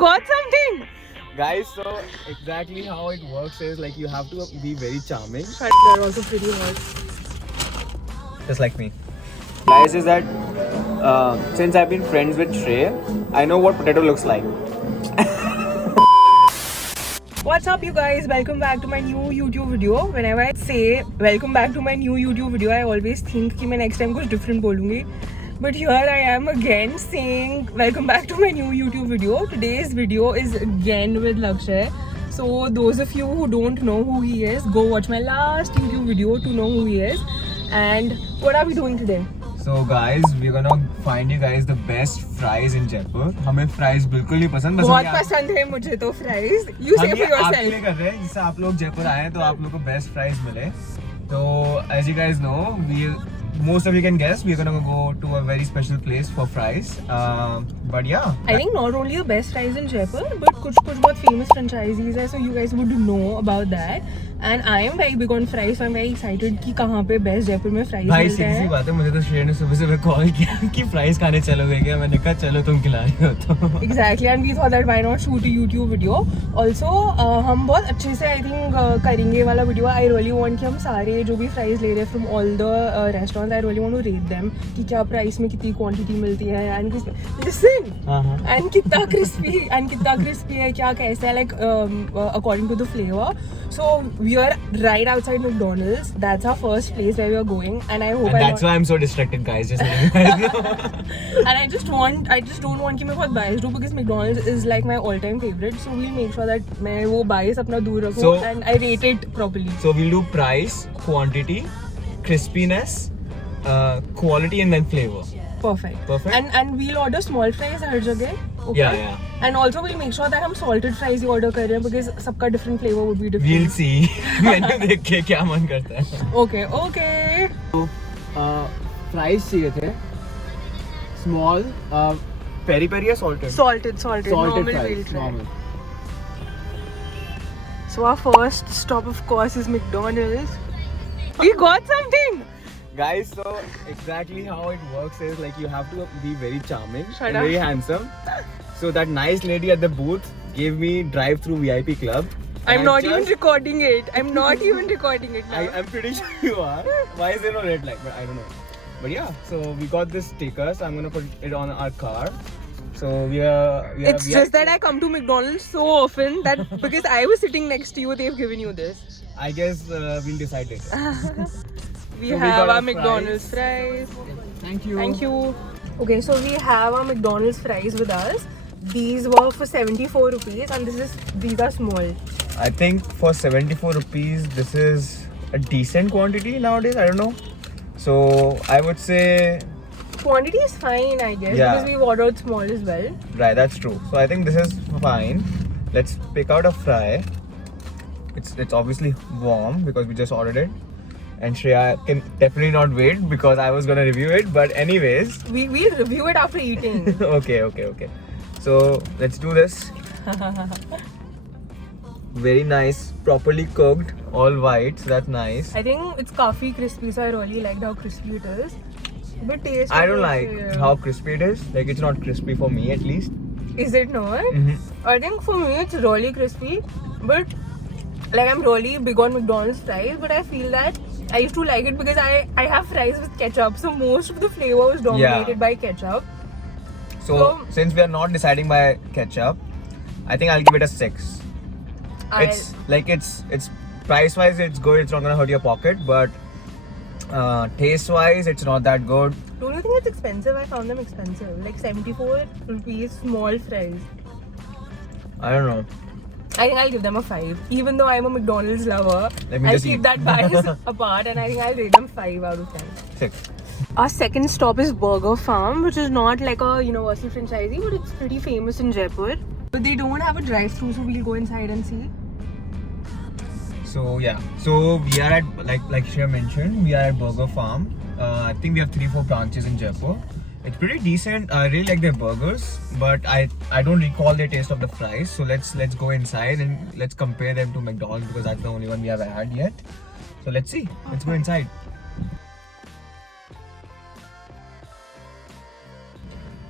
got something? Guys, so exactly how it works is like you have to be very charming. They're also pretty hot. Just like me. Guys, is that since I've been friends with Shrey, I know what potato looks like. What's up, you guys? Welcome back to my new YouTube video. Whenever I say welcome back to my new YouTube video, I always think कि मैं next time कुछ different बोलूँगी. But here I am again saying welcome back to my new YouTube video. Today's video is again with Lakshay. So those of you who don't know who he is, go watch my last YouTube video to know who he is. And what are we doing today? So guys, we're gonna find you guys the best fries in Jaipur. हमें fries बिल्कुल नहीं पसंद. बहुत पसंद है मुझे तो fries. You say for yourself. हम ये कर रहे हैं जिससे आप लोग जयपुर आए तो आप लोग को best fries मिले. So as you guys know, most of you can guess we're gonna go to a very special place for fries. But yeah. I think not only the best fries in Jaipur, but कुछ बहुत famous franchisees है, so you guys would know about that. And I am very big on fries, so I'm very excited कि कहाँ पे best Jaipur में fries भाई मिलते हैं. सीधी बात है, मुझे तो श्रेया ने सुबह कॉल किया कि फ्राइज खाने चलोगे क्या? मैंने कहा चलो तुम खिला रही हो तो. Exactly, and we thought that why not shoot a YouTube video. Also, हम बहुत अच्छे से I think करेंगे वाला video. I really want कि हम सारे जो भी fries ले रहे हैं from all the restaurants, I really want to rate them कि क्या price में कितनी quantity मिलती है and listen and कितना crispy है, क्या कैसा है, like according to the flavor. So we are right outside McDonald's. That's our first place where we are going, and I hope. And that's why I'm so distracted, guys. Just letting you guys know. And I just don't want कि मैं बहुत biased हूँ because McDonald's is like my all-time favorite. So we'll make sure that मैं वो bias अपना दूर रखूँ and I rate it properly. So we'll do price, quantity, crispiness, quality, and then flavor. Perfect. And we'll order small fries हर जगह. Okay? Yeah. And also we'll make sure that हम salted fries ही order कर रहे हैं because सबका different flavor would be different. We'll see. Menu देख के क्या मन करता है. Okay. तो fries चाहिए थे. Small, peri peri या salted? Salted. Normal fries. we'll try. Normal. So our first stop, of course, is McDonald's. We got something. Guys, so exactly how it works is like you have to be very charming and up. very handsome. So that nice lady at the booth gave me drive-through VIP club. I'm not even recording it. I'm not even recording it now. I'm pretty sure you are. Why is there no red light? But I don't know. But yeah, so we got this sticker. So I'm gonna put it on our car. So we are it's just that I come to McDonald's so often that because I was sitting next to you, they've given you this. I guess we'll decide later. We have our McDonald's fries. Thank you. Okay, so we have our McDonald's fries with us. These were for 74 rupees and these are small. I think for 74 rupees, this is a decent quantity nowadays. I don't know. So I would say quantity is fine, I guess, yeah. Because we've ordered small as well. Right, that's true. So I think this is fine. Let's pick out a fry. It's obviously warm because we just ordered it. And Shreya can definitely not wait because I was gonna review it. But anyways, we'll review it after eating. Okay. So let's do this. Very nice, properly cooked, all white. So that's nice. I think it's kafi crispy, so I really liked how crispy it is. But taste. I don't like how crispy it is. Like it's not crispy for me at least. Is it not? Mm-hmm. I think for me it's really crispy, but like I'm really big on McDonald's fries, but I feel that I used to like it because I have fries with ketchup, so most of the flavor was dominated by ketchup. So since we are not deciding by ketchup, I think I'll give it a 6. It's price wise it's good. It's not gonna hurt your pocket, but taste wise it's not that good. Don't you think it's expensive? I found them expensive, like 74 rupees small fries. I don't know. I think I'll give them a 5. Even though I'm a McDonald's lover, I'll keep that bias apart and I think I'll rate them 5 out of 10. 6. Our second stop is Burger Farm, which is not like a universal franchisee, but it's pretty famous in Jaipur. But they don't have a drive-through, so we'll go inside and see. So yeah, so we are at like Shreya mentioned, we are at Burger Farm. I think we have 3-4 branches in Jaipur. It's pretty decent. I really like their burgers, but I don't recall the taste of the fries. So let's go inside and let's compare them to McDonald's because that's the only one we have had yet. So let's see. Let's go inside.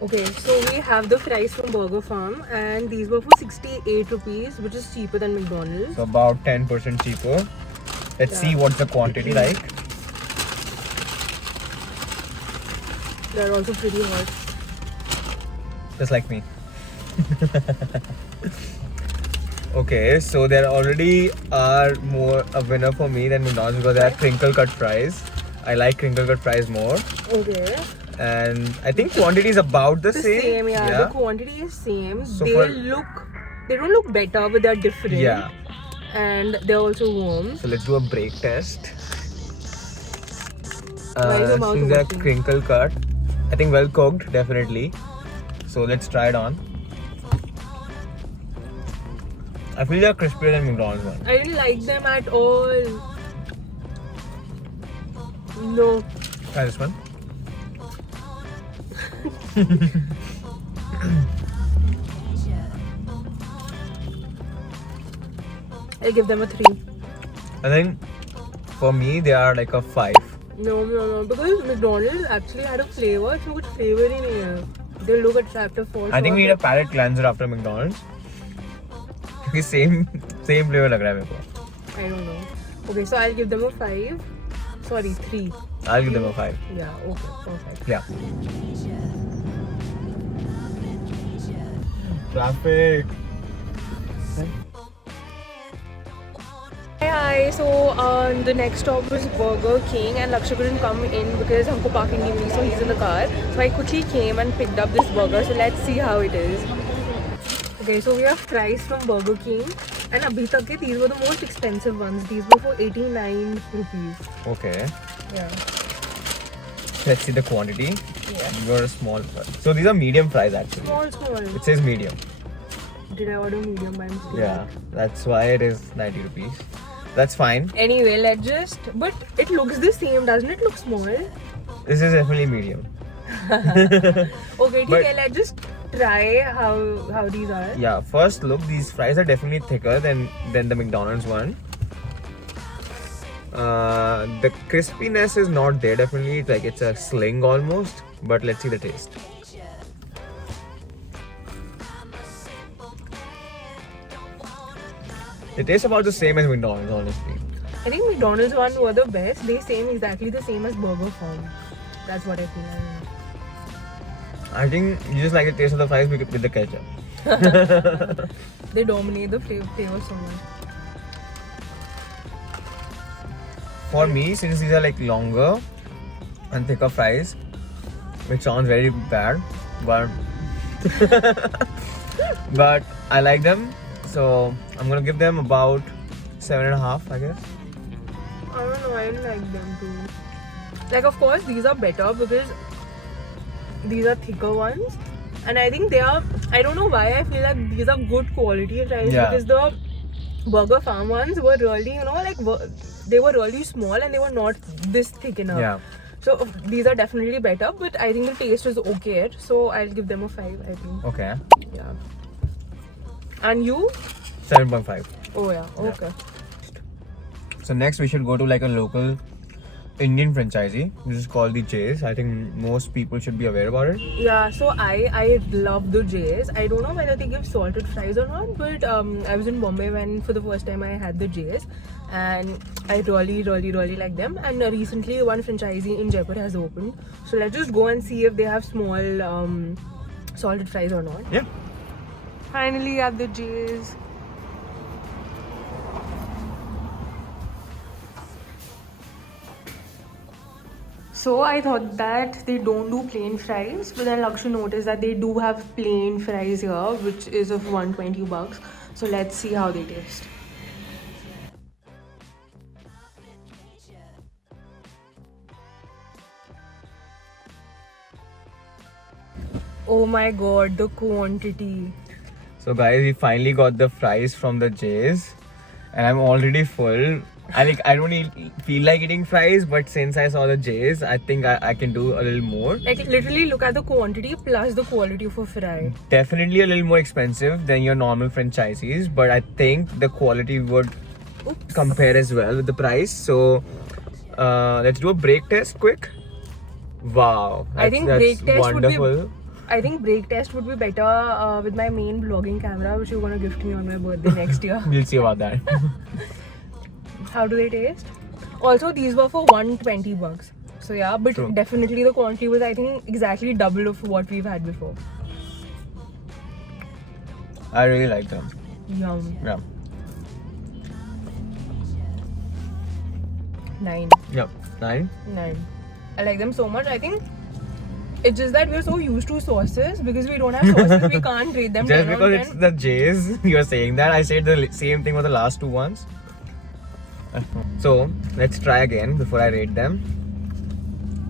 Okay, so we have the fries from Burger Farm, and these were for 68 rupees, which is cheaper than McDonald's. So about 10% cheaper. Let's see what's the quantity like. They're also pretty hot. Just like me. Okay, so there already are more a winner for me than McDonald's because they are crinkle cut fries. I like crinkle cut fries more. Okay. And I think quantity is about the same. Yeah. The quantity is same. So they don't look better, but they're different. Yeah. And they're also warm. So let's do a break test. Why is your mouth Since they're watering? crinkle cut, I think well cooked, definitely. So let's try it on. I feel they're crispier than McDonald's one. I didn't like them at all. No. Try this one. I'll give them a 3. I think for me they are like a 5. No. Because McDonald's actually had a flavor. इसमें कुछ flavor ही नहीं है. They look attractive for I think we sure, need a palate cleanser after McDonald's. क्योंकि same flavor लग रहा है मेरे को. I don't know. Okay, so I'll give them a 5. Sorry, 3. I'll give them a 5. Yeah, okay, perfect. Yeah. Traffic. Hi, so the next stop was Burger King, and Lakshay couldn't come in because हमको parking नहीं मिली, so he's in the car. So I quickly came and picked up this burger. So let's see how it is. Okay, so we have fries from Burger King, and abhi tak ke these were the most expensive ones. These were for 89 rupees. Okay. Yeah. Let's see the quantity. Yeah. You got a small fry. So these are medium fries actually. Small. It says medium. Did I order medium by mistake? Yeah. That's why it is 90 rupees. That's fine. Anyway, but it looks the same, doesn't it look small? This is definitely medium. Okay, But- okay, let's just try how these are. Yeah. First look, these fries are definitely thicker than the McDonald's one. The crispiness is not there. Definitely, it's a sling almost. But let's see the taste. It tastes about the same as McDonald's, honestly. I think McDonald's one were the best. They seem exactly the same as Burger Farm. That's what I feel. I think you just like the taste of the fries with the ketchup. They dominate the flavor so much. For me, since these are like longer and thicker fries, which sounds very bad, but but I like them, so I'm gonna give them about 7.5, I guess. I don't know, I didn't like them too. Like, of course, these are better because these are thicker ones. And I think they are, I don't know why I feel like these are good quality fries because the Burger Farm ones were really, they were really small and they were not this thick enough. Yeah. So these are definitely better, but I think the taste is okay. So I'll give them a 5, I think. Okay. Yeah. And you? 7.5. Oh yeah, okay. So next we should go to like a local Indian franchisee, which is called the Jays. I think most people should be aware about it. Yeah, so I love the Jays. I don't know whether they give salted fries or not, but I was in Bombay when for the first time I had the Jays, and I really like them. And recently one franchisee in Jaipur has opened, so let's just go and see if they have small salted fries or not. Yeah. Finally at the Jays. So I thought that they don't do plain fries, but then Lakshay noticed that they do have plain fries here, which is of 120 bucks. So let's see how they taste. Oh my god, the quantity. So guys, we finally got the fries from the Jays, and I'm already full. I don't feel like eating fries, but since I saw the Jays, I think I can do a little more. Like literally look at the quantity plus the quality of a fry. Definitely a little more expensive than your normal franchisees, but I think the quality would compare as well with the price. So let's do a break test quick. Wow, I think break test wonderful. would be I think brake test would be better with my main vlogging camera, which you're gonna gift me on my birthday next year. We'll see about that. How do they taste? Also, these were for $120. So yeah, but True. definitely the quantity was, I think, exactly double of what we've had before. I really like them. Yum. Yeah. 9. Yep. 9. 9. I like them so much. I think it's just that we're so used to sauces, because we don't have sauces, we can't rate them. Just 10 out because of it's 10. the J's, you're saying that. I said the same thing for the last 2 ones. So let's try again before I rate them.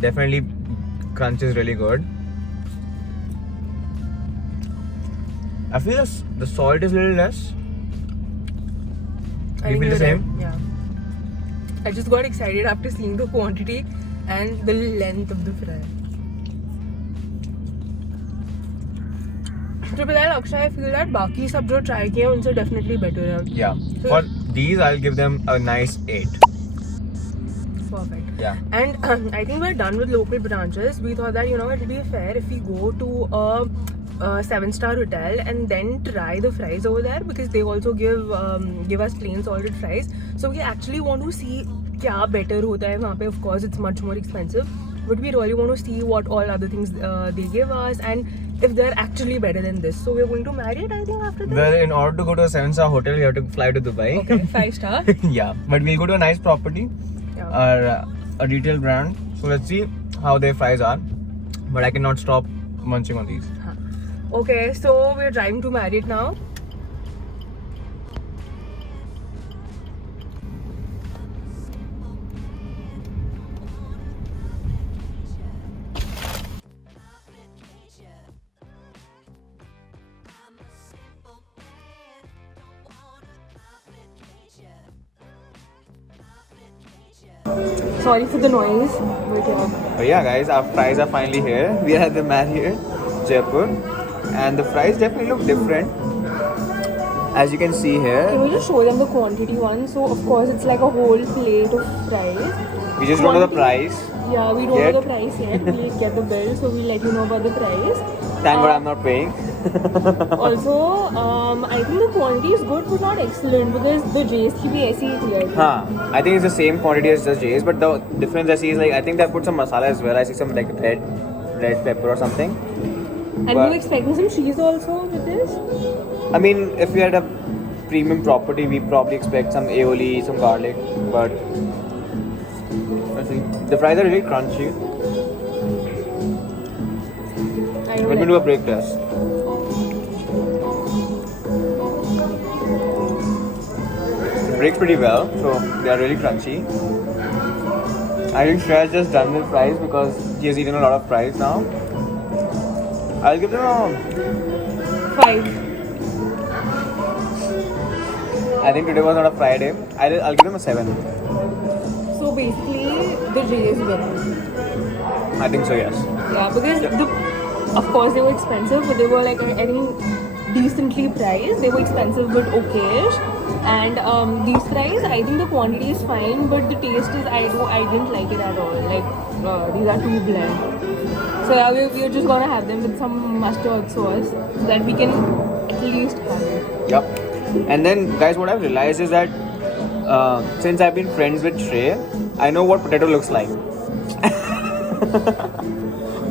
Definitely, crunch is really good. I feel the salt is a little less. I You think feel the you're same? right. Yeah. I just got excited after seeing the quantity and the length of the fry. To be that, Akshay, I feel that बाकी सब जो try किए हैं उनसे definitely better है. Yeah. For these, I'll give them a nice 8. Perfect. Yeah. And I think we're done with local branches. We thought that, it would be fair if we go to a 7-star hotel and then try the fries over there, because they also give us plain salted fries. So we actually want to see क्या better होता है वहाँ पे. Of course, it's much more expensive, but we really want to see what all other things they give us, and if they're actually better than this. So we're going to Marriott, I think, after this. Well, in order to go to a 7-star hotel, you have to fly to Dubai. Okay, 5-star. Yeah. But we'll go to a nice property. Yeah. Or a retail brand. So let's see how their fries are. But I cannot stop munching on these. Okay, so we're driving to Marriott now. Sorry for the noise. But yeah. But yeah, guys, our fries are finally here. We are at the Marriott, Jaipur, and the fries definitely look different. As you can see here, Can we just show them the quantity one? So of course it's like a whole plate of fries. we just don't know the price. Yeah, we don't Yet. know the price yet. We'll get the bill, so we'll let you know about the price. Thank God I'm not paying. Also, I think the quantity is good but not excellent, because the J's की भी ऐसी ही थी, I think. I think it's the same quantity as just J's, but the difference I see is like I think they put some masala as well. I see some like red pepper or something. And But- you expecting some cheese also with this? I mean, if we had a premium property, we probably expect some aioli, some garlic, but let's see. The fries are really crunchy. I don't Let me like do a brake test. It breaks pretty well, so they are really crunchy. I think Shreya has just done with fries because he has eaten a lot of fries now. I'll give them a 5. I think today was not a Friday. I'll give them a 7. So basically, the J's win. I think so, yes. Yeah, because of course they were expensive, but they were like, I think, decently priced. They were expensive but okayish. And these fries, I think the quantity is fine, but the taste is, I didn't like it at all. Like these are too bland. So yeah, we're just gonna have them with some mustard sauce so that we can at least have it. Yep. And then, guys, what I've realized is that since I've been friends with Shrey, I know what potato looks like.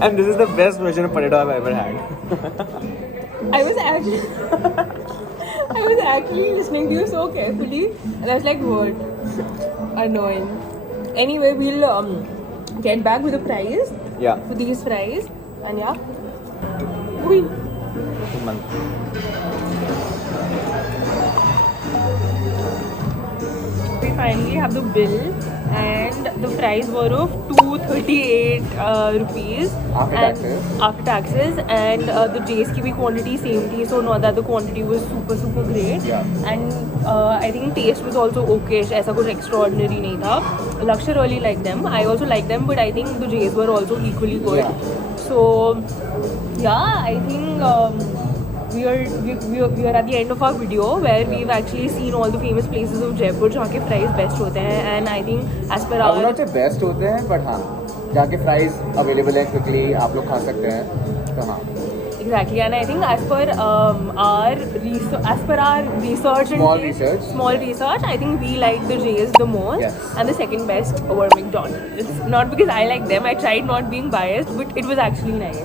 And this is the best version of potato I've ever had. I was actually listening to you so carefully, and I was like, what? Annoying. Anyway, we'll get back with the price Yeah. for these fries, and yeah. We finally have the bill, and the fries were of 238 rupees. After and taxes. After taxes, and the J's की भी quantity same थी, so not that the quantity was super great. Yeah. And I think taste was also okay. ऐसा कुछ extraordinary नहीं था. Lakshya really liked them. I also liked them, but I think the J's were also equally good. Yeah. So yeah, I think. We are at the end of our video where we've actually seen all the famous places of Jaipur जहाँ के fries best होते हैं, and I think as per I would our not say best होते हैं, but हाँ, जहाँ के fries available हैं quickly आप लोग खा सकते हैं, तो हाँ. Exactly, and I think as per our research and small research, I think we like the Jays the most, Yes. and the second best were McDonald's. It's not because I like them. I tried not being biased, but it was actually nice.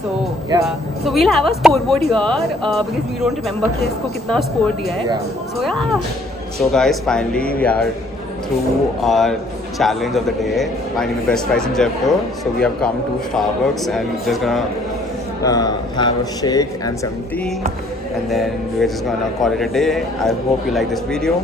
So yeah. So we'll have a scoreboard here because we don't remember कि इसको कितना score दिया है. Yeah. So yeah. So guys, finally we are through our challenge of the day, finding the best price in Jaipur. So we have come to Starbucks and just gonna have a shake and some tea, and then we're just gonna call it a day. I hope you like this video.